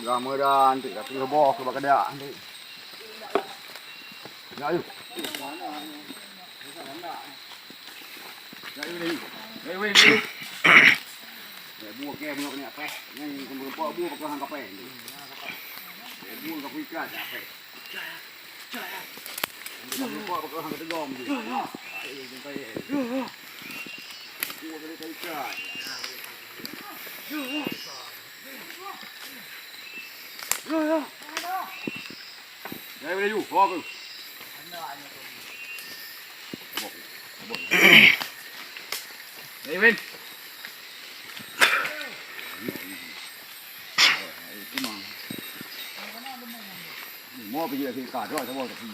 Gameran tu dah kena bawa ke bakadak ni. Ayo. Ayo ni. Ayo ni. Buat ke buat ni apa? Ni kumpul buat pakai hang kapai ni. Buat kapai ikan apa? Buat pakai hang tegom tu. Ayo sampai. Buat dari ikan. Đây đây du, ho cơ. Đây bên. Mua bây giờ thì cả rồi cho bao giờ thì.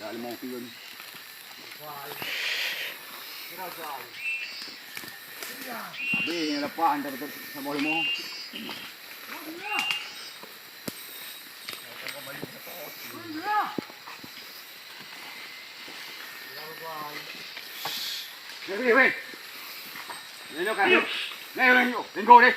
Lại mong tiền. Bây giờ là pa anh ta sẽ bao nhiêu? Đây đi về. Đây nó cả. Đây lên vô, lên cô đi.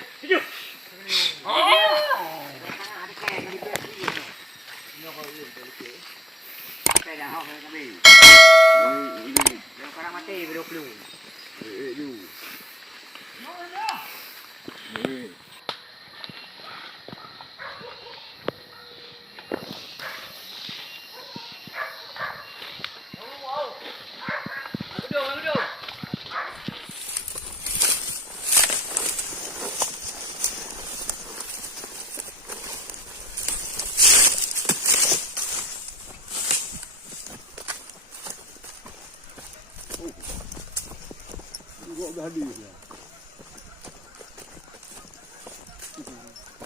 Đây là họ cái gì? Sekarang mati video flu. Du. Gua hadir ya.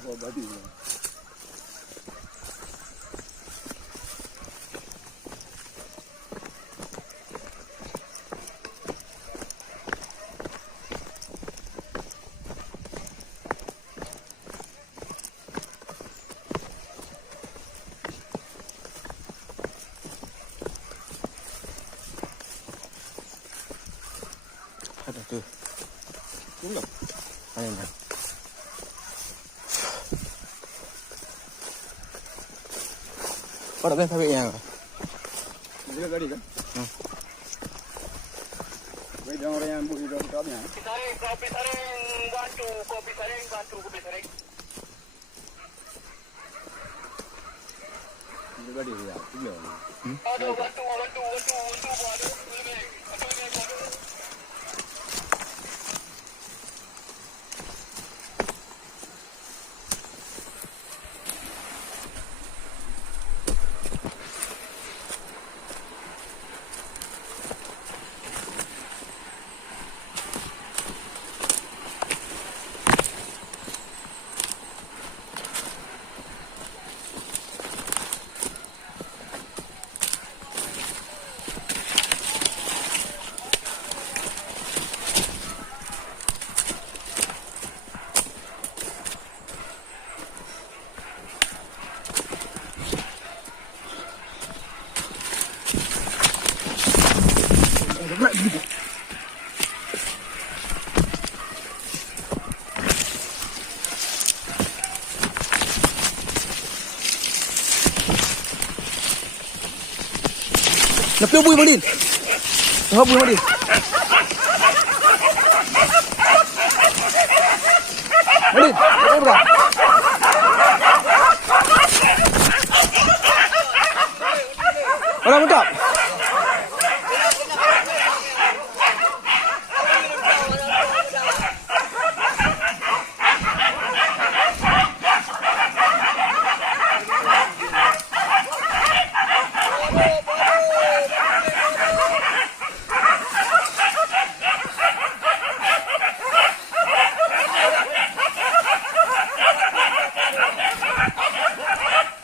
Gua hadir ya. Ada tuh. Tunggu. Ayo. Kau dah sampai yang. Dia gadi kan? Baik jangan orang yang buat itu kapnya. Kopi saring bantu, kopi saring. Dia gadi dia. Tunggu. Aduh bantu. Lepas bui Malin. Lepas bui Malin. Malin, apa berapa? Orang mantap.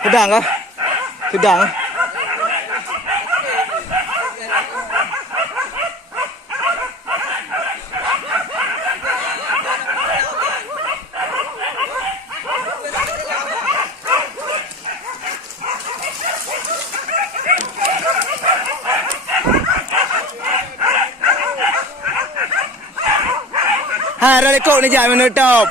Sedang ah. Sedang ah. Hai, dah lekuk ni jap menutup.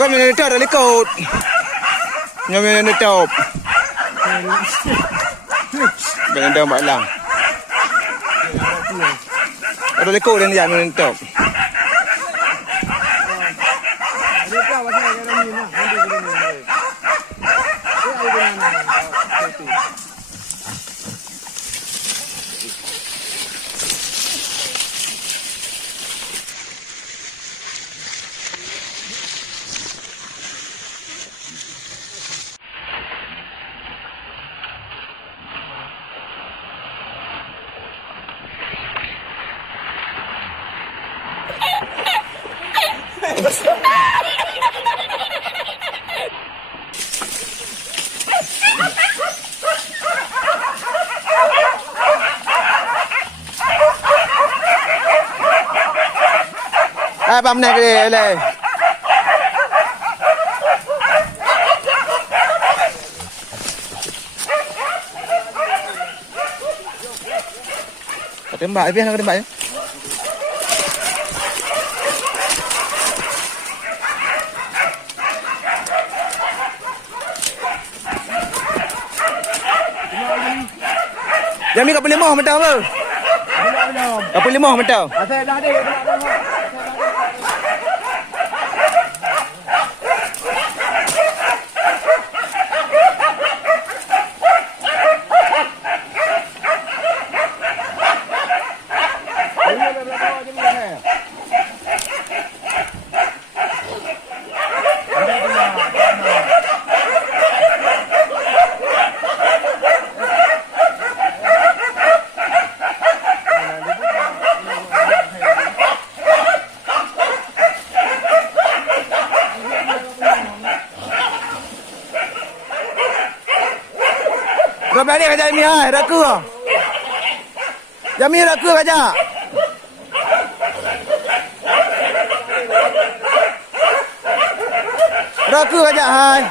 Kau menutup dah lekuk. Nyo menutup. Benda mbak lang. Dah lekuk dia ni jap menutup. Băm này cái này. Tembak biar nak tembak. Jam ni kau boleh moh mentau apa? Kau boleh moh mentau. Saya dah ada. Kau balik kerja ni hai, raku. Jami raku kerja. Raku kerja hai.